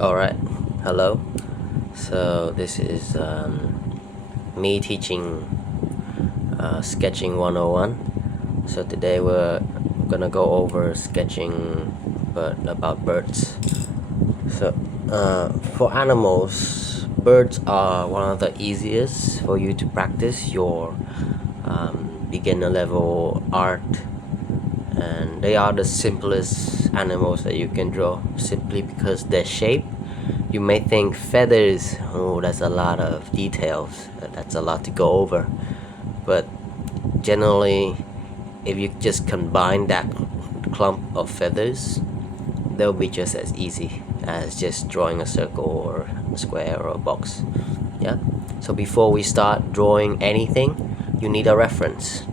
Alright, hello. So this is me teaching sketching 101. So today we're gonna go over sketching but about birds. So for animals, birds are one of the easiest for you to practice your beginner level art, and they are the simplest animals that you can draw simply because their shape. You may think feathers, oh, that's a lot of details, that's a lot to go over, but generally if you just combine that clump of feathers, they'll be just as easy as just drawing a circle or a square or a box. Yeah, so before we start drawing anything, you need a reference.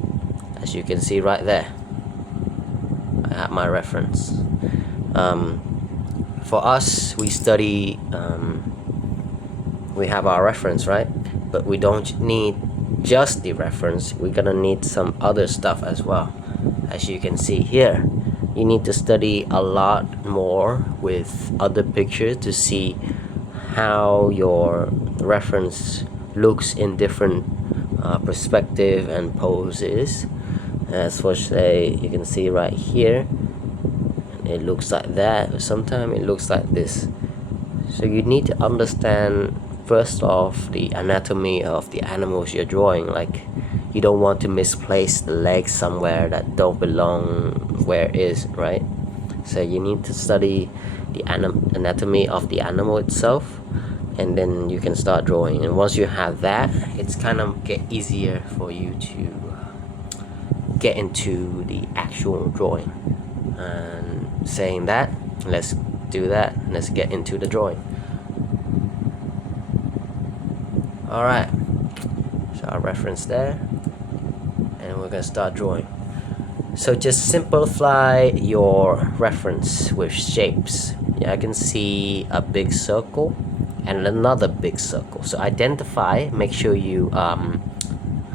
As you can see right there, I have my reference. For us, we study, we have our reference, right? But we don't need just the reference, we're gonna need some other stuff as well. As you can see here, you need to study a lot more with other pictures to see how your reference looks in different perspective and poses. As for say, you can see right here, it looks like that, sometimes it looks like this. So you need to understand first off the anatomy of the animals you're drawing. Like, you don't want to misplace the legs somewhere that don't belong where it is, right? So you need to study the anatomy of the animal itself, and then you can start drawing. And once you have that, it's kind of get easier for you to get into the actual drawing. And saying that, let's do that. Let's get into the drawing. Alright, so I'll reference there, and we're gonna start drawing. So just simplify your reference with shapes. Yeah, I can see a big circle and another big circle. So identify, make sure you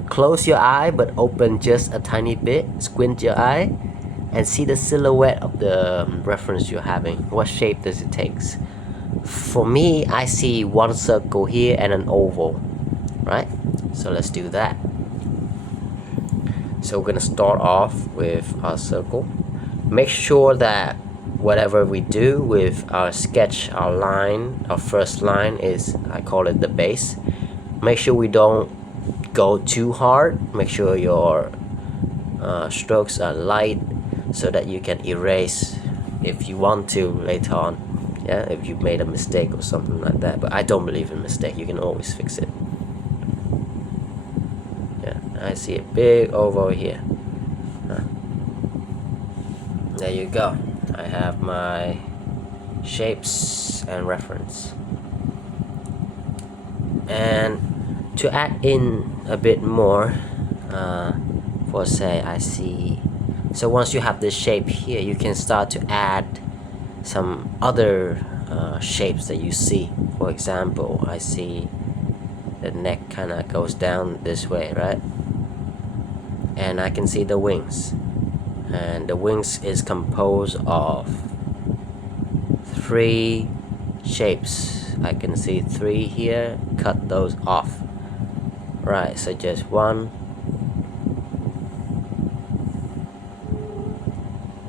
close your eye but open just a tiny bit, squint your eye, and see the silhouette of the reference you're having. What shape does it take? For me, I see one circle here and an oval, right? So let's do that. So we're gonna start off with our circle. Make sure that whatever we do with our sketch, our line, our first line is, I call it the base. Make sure we don't go too hard. Make sure your strokes are light, so that you can erase if you want to later on. Yeah, if you made a mistake or something like that. But I don't believe in mistake, you can always fix it. Yeah, I see a big oval here. There you go. I have my shapes and reference. And to add in a bit more, for say, I see. So once you have this shape here, you can start to add some other shapes that you see. For example, I see the neck kind of goes down this way, right? And I can see the wings, and the wings is composed of 3 shapes. I can see 3 here, cut those off. Right, so just 1,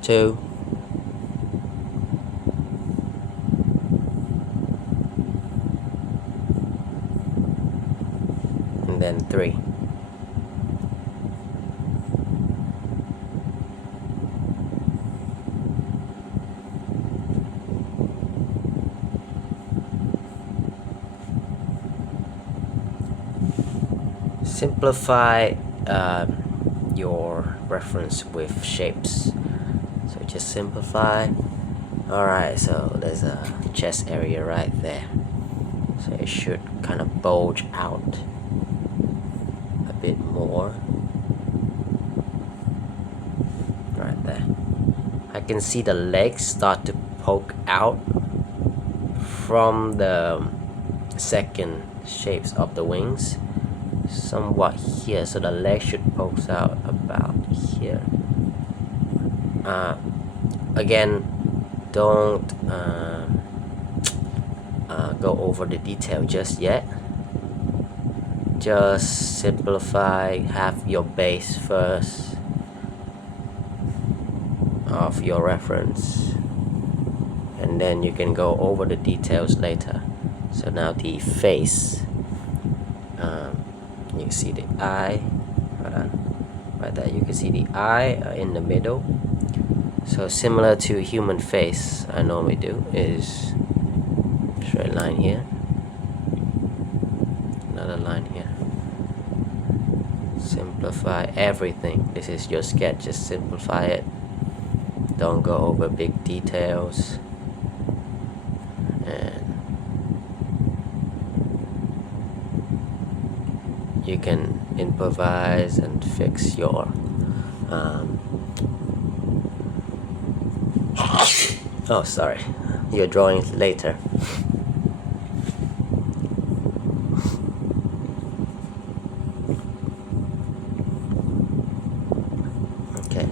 2, and then 3. Simplify your reference with shapes. So just simplify. Alright, so there's a chest area right there, so it should kind of bulge out a bit more right there. I can see the legs start to poke out from the second shapes of the wings, somewhat here, so the leg should poke out about here. Again, don't go over the detail just yet. Just simplify, have your base first of your reference, and then you can go over the details later. So now the face, you see the eye, hold on, right there you can see the eye in the middle. So similar to human face, I normally do is straight line here, another line here. Simplify everything. This is your sketch, just simplify it. Don't go over big details. And you can improvise and fix your oh sorry, your drawings later. Okay,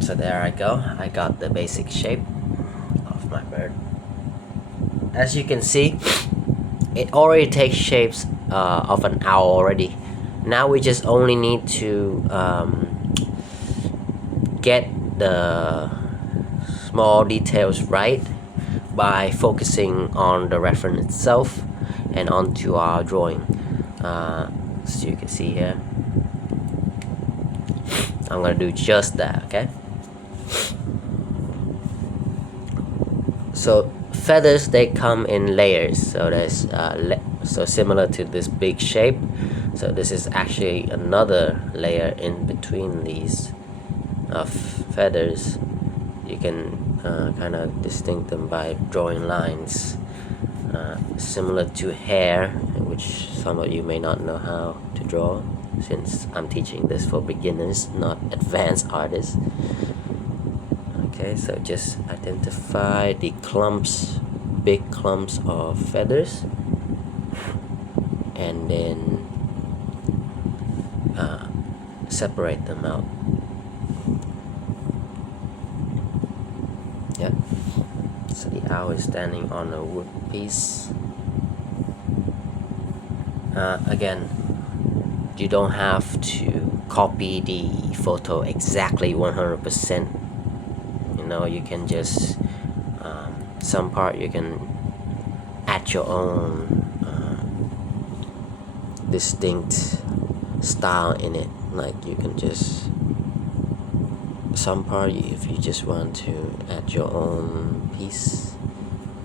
so there I go. I got the basic shape of my bird. As you can see, it already takes shapes of an owl already. Now we just only need to get the small details right by focusing on the reference itself and onto our drawing. So you can see here, I'm gonna do just that. Okay, so feathers, they come in layers, so there's so similar to this big shape. So this is actually another layer in between these feathers. You can kind of distinct them by drawing lines, similar to hair, which some of you may not know how to draw, since I'm teaching this for beginners, not advanced artists. Okay, so just identify the clumps, big clumps of feathers, and then separate them out. Yeah, so the owl is standing on a wood piece. Again, you don't have to copy the photo exactly 100%. You know, you can just some part you can add your own distinct style in it. Like you can just some part, if you just want to add your own piece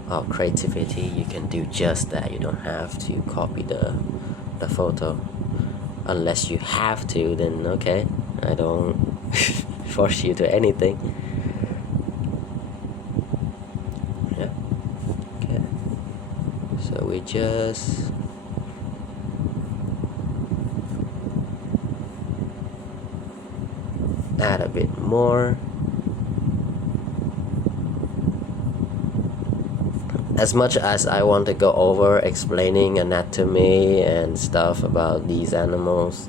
of creativity, you can do just that. You don't have to copy the photo. Unless you have to, then okay, I don't force you to anything. Yeah. Okay, so we just add a bit more. As much as I want to go over explaining anatomy and stuff about these animals,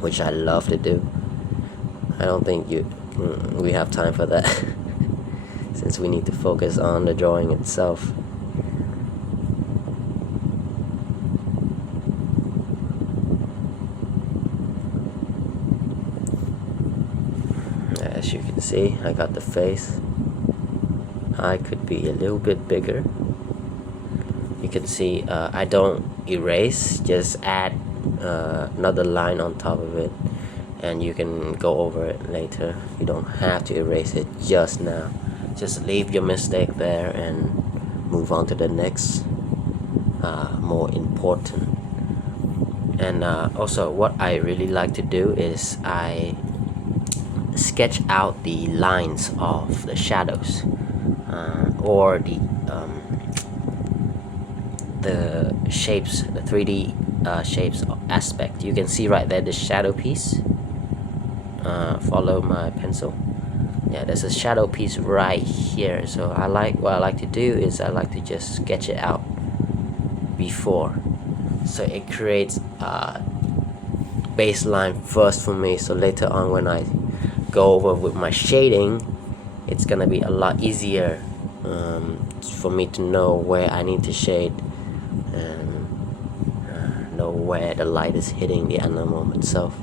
which I love to do, I don't think we have time for that since we need to focus on the drawing itself. As you can see, I got the face. Eye could be a little bit bigger. You can see I don't erase, just add another line on top of it, and you can go over it later. You don't have to erase it just now. Just leave your mistake there and move on to the next more important. And also what I really like to do is I sketch out the lines of the shadows or the shapes, the 3D shapes aspect. You can see right there the shadow piece. Follow my pencil. Yeah, there's a shadow piece right here. So what I like to do is I like to just sketch it out before, so it creates a baseline first for me, so later on when I go over with my shading, it's gonna be a lot easier for me to know where I need to shade and know where the light is hitting the animal itself.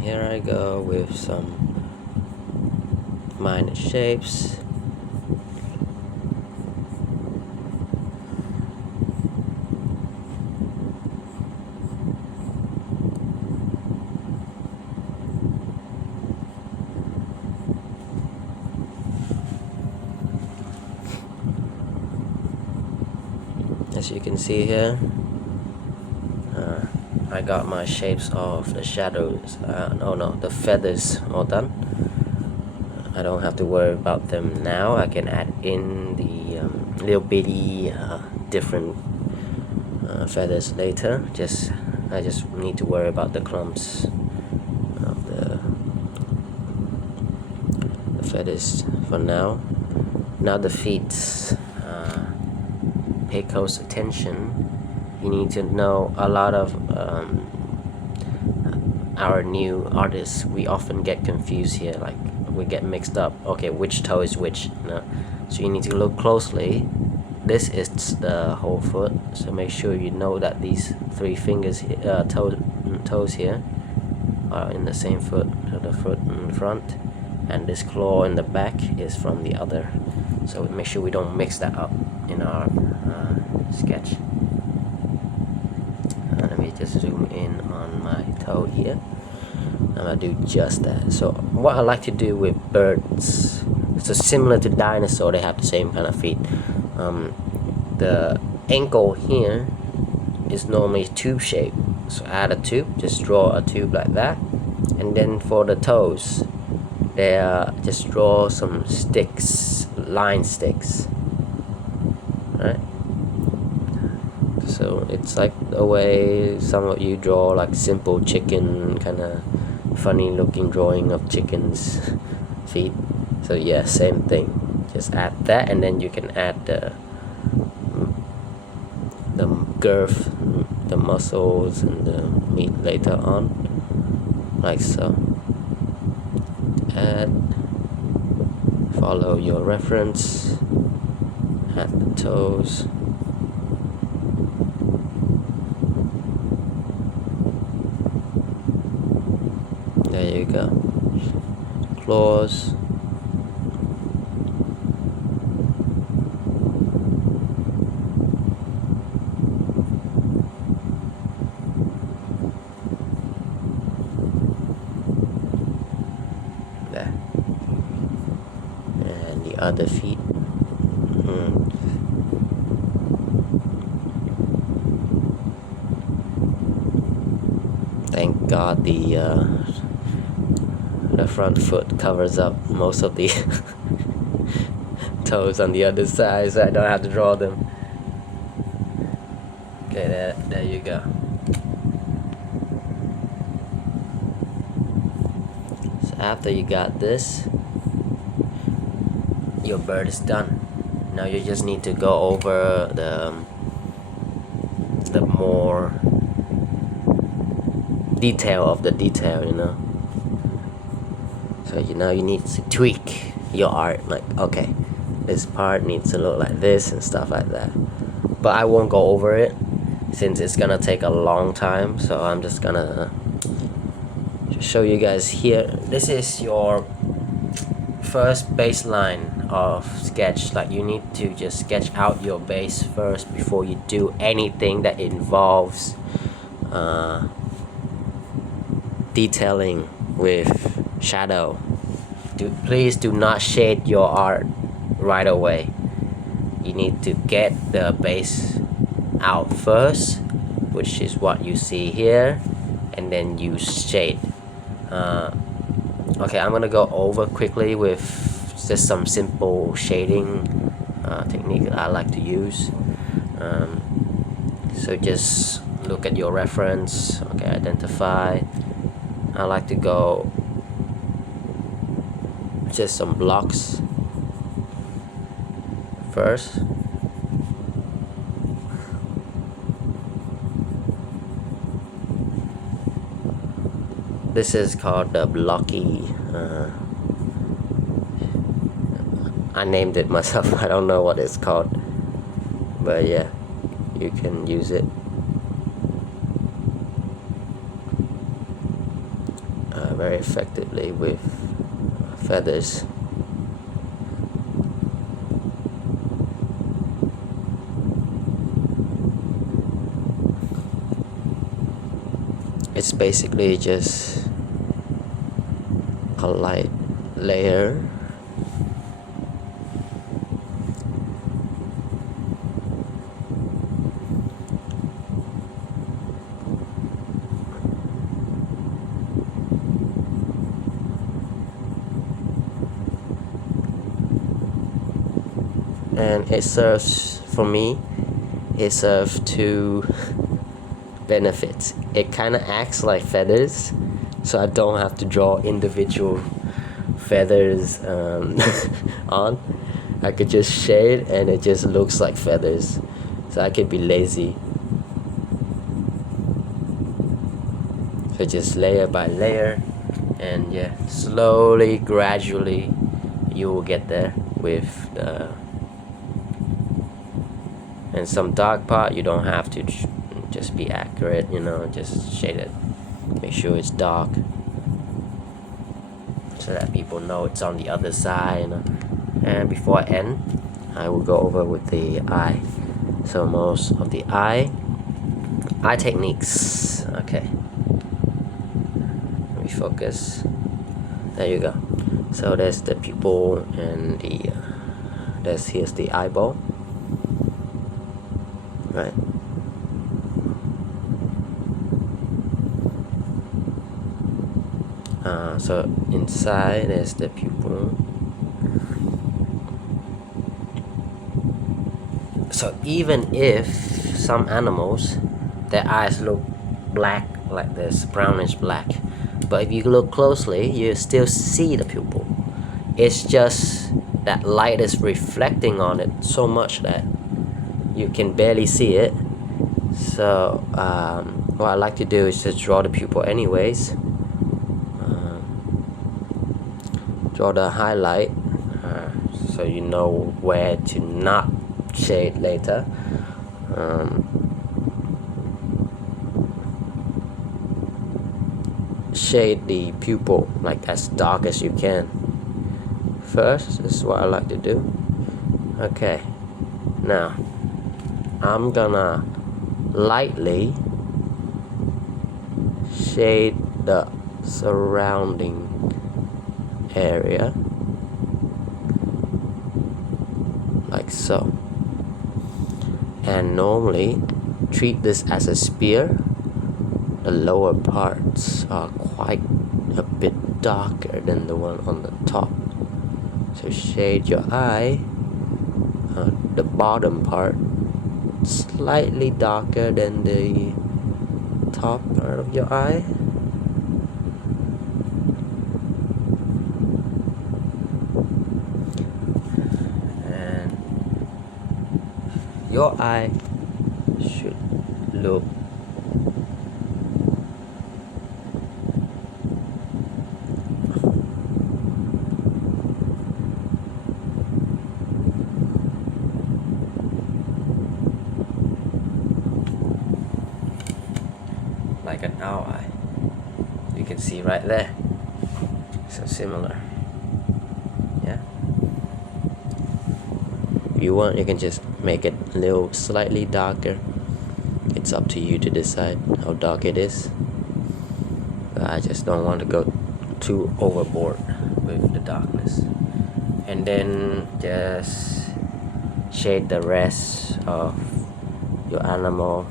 Here I go with some minor shapes. As you can see here, I got my shapes of the shadows, the feathers all done. I don't have to worry about them now. I can add in the little bitty different feathers later. I just need to worry about the clumps of the feathers for now. Now the feet. Pay close attention. You need to know a lot of our new artists. We often get confused here, like we get mixed up. Okay, which toe is which? So you need to look closely. This is the whole foot, so make sure you know that these three fingers, toes here, are in the same foot. So the foot in front, and this claw in the back is from the other. So make sure we don't mix that up in our sketch. Let me just zoom in on my toe here. I'm gonna do just that. So what I like to do with birds, so similar to dinosaur, they have the same kind of feet. The ankle here is normally tube shaped, so add a tube, just draw a tube like that. And then for the toes, just draw some sticks, line sticks, right? So it's like the way some of you draw like simple chicken, kind of funny looking drawing of chickens feet. So yeah, same thing, just add that, and then you can add the girth, the muscles and the meat later on, like so. Add, follow your reference, add the toes. There you go. Claws. There. And the other feet. Thank God the front foot covers up most of the toes on the other side, so I don't have to draw them. Okay, there you go. So after you got this, your bird is done. Now you just need to go over the more detail of the detail, So you need to tweak your art, like, okay, this part needs to look like this and stuff like that. But I won't go over it since it's gonna take a long time, so I'm just gonna show you guys here. This is your first baseline of sketch. Like, you need to just sketch out your base first before you do anything that involves detailing with shadow. Please do not shade your art right away. You need to get the base out first, which is what you see here, and then you shade. Okay, I'm gonna go over quickly with just some simple shading technique that I like to use. So just look at your reference. Okay, identify. I like to go just some blocks first. This is called the blocky. I named it myself. I don't know what it's called, but yeah, you can use it very effectively with feathers. It's basically just a light layer. And it serves, for me, it serves two benefits. It kind of acts like feathers, so I don't have to draw individual feathers on. I could just shade and it just looks like feathers, so I could be lazy. So just layer by layer, and yeah, slowly, gradually you will get there with the. And some dark part you don't have to just be accurate, just shade it, make sure it's dark so that people know it's on the other side, And before I end, I will go over with the eye. So most of the eye techniques. Okay, let me focus. There you go. So there's the pupil and here's the eyeball, right? So inside there's the pupil. So even if some animals, their eyes look black like this, brownish black, but if you look closely, you still see the pupil. It's just that light is reflecting on it so much that you can barely see it. So what I like to do is just draw the pupil anyways. Draw the highlight so you know where to not shade later. Shade the pupil like as dark as you can first. This is what I like to do. Okay, now I'm gonna lightly shade the surrounding area like so, and normally treat this as a spear. The lower parts are quite a bit darker than the one on the top, so shade your eye, the bottom part slightly darker than the top part of your eye. Your eye should look like an owl eye. You can see right there. So similar. Yeah. If you want, you can just make it a little slightly darker. It's up to you to decide how dark it is. But I just don't want to go too overboard with the darkness. And then just shade the rest of your animal.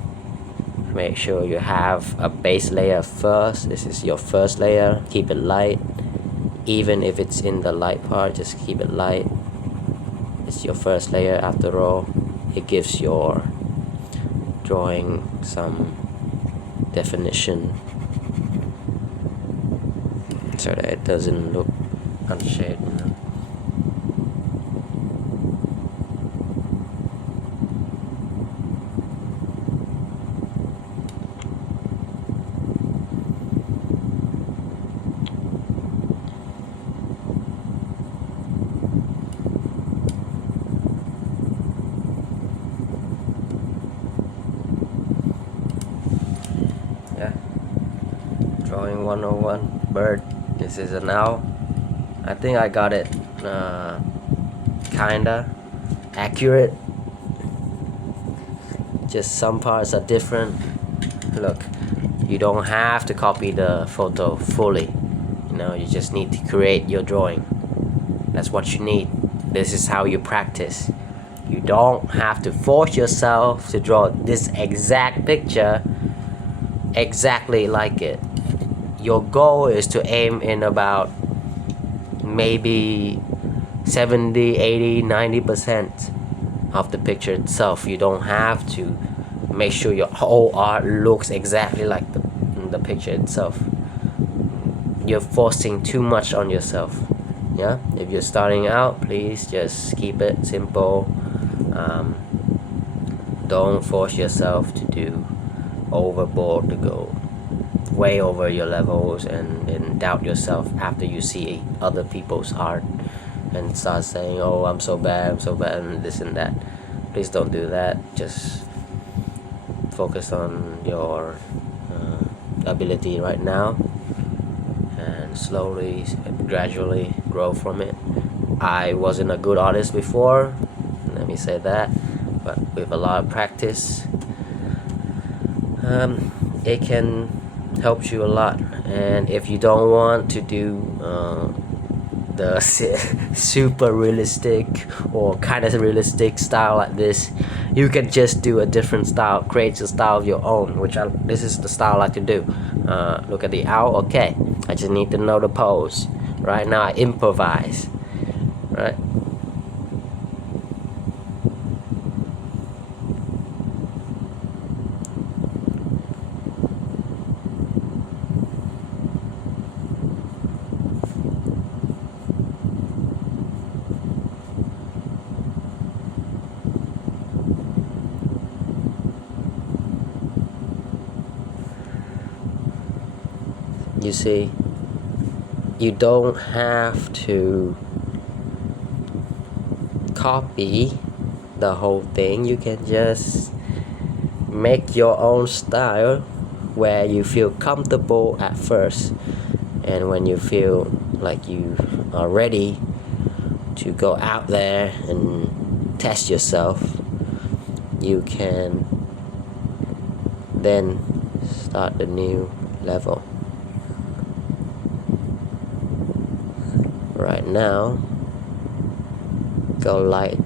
Make sure you have a base layer first. This is your first layer. Keep it light. even if it's in the light part, just keep it light. It's your first layer after all. It gives your drawing some definition so that it doesn't look unshaded, you know? Yeah, drawing 101 bird. This is an owl. I think I got it kinda accurate, just some parts are different. Look, you don't have to copy the photo fully, you know, you just need to create your drawing. That's what you need. This is how you practice. You don't have to force yourself to draw this exact picture exactly like it. Your goal is to aim in about maybe 70, 80, 90% of the picture itself. You don't have to make sure your whole art looks exactly like the picture itself. You're forcing too much on yourself. Yeah, if you're starting out, please just keep it simple. Don't force yourself to do overboard, to go way over your levels and then doubt yourself after you see other people's art and start saying, oh, I'm so bad, and this and that. Please don't do that. Just focus on your ability right now and slowly, gradually grow from it. I wasn't a good artist before, let me say that, but with a lot of practice, it can help you a lot. And if you don't want to do the super realistic or kind of realistic style like this, you can just do a different style, create a style of your own, which this is the style I like to do. Look at the owl. Okay, I just need to know the pose. Right now I improvise, right? You see, you don't have to copy the whole thing. You can just make your own style where you feel comfortable at first, and when you feel like you are ready to go out there and test yourself, you can then start the new level. Right now, go light.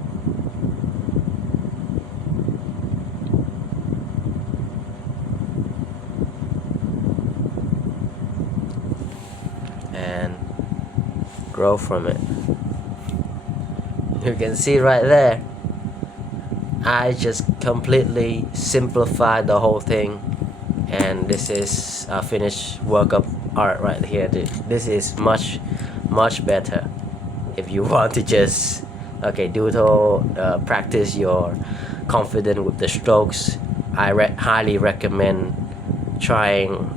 And grow from it. You can see right there, I just completely simplified the whole thing, and this is a finished work of art right here. This is much better. If you want to just doodle, practice your confidence with the strokes, I highly recommend trying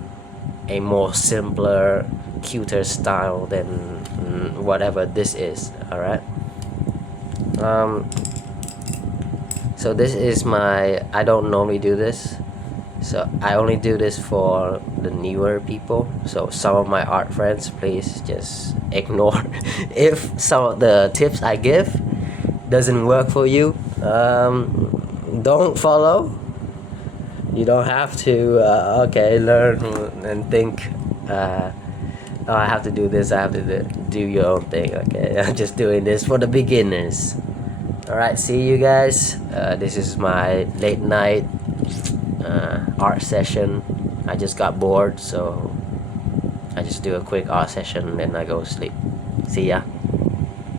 a more simpler, cuter style than whatever this is. Alright, so this is I don't normally do this, so I only do this for the newer people. So some of my art friends, please just ignore if some of the tips I give doesn't work for you. Don't follow. You don't have to learn and think oh, I have to do this, I have to do your own thing. Okay, I'm just doing this for the beginners. Alright, see you guys. This is my late night art session. I just got bored, so I just do a quick art session, then I go sleep. See ya.